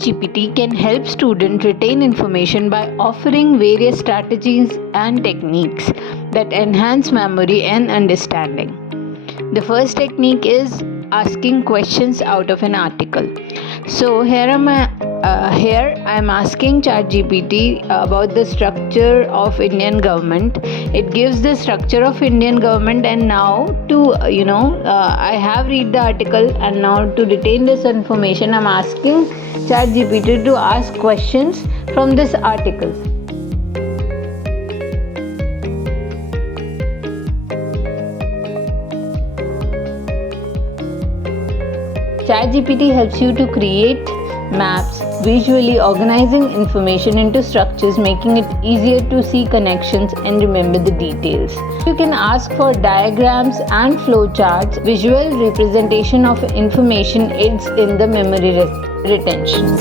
ChatGPT can help students retain information by offering various strategies and techniques that enhance memory and understanding. The first technique is asking questions out of an article. So here I am asking ChatGPT about the structure of Indian government. It gives the structure of Indian government, and now I have read the article, and now to retain this information I'm asking ChatGPT to ask questions from this article. ChatGPT helps you to create maps, visually organizing information into structures, making it easier to see connections and remember the details. You can ask for diagrams and flowcharts. Visual representation of information aids in the memory retention.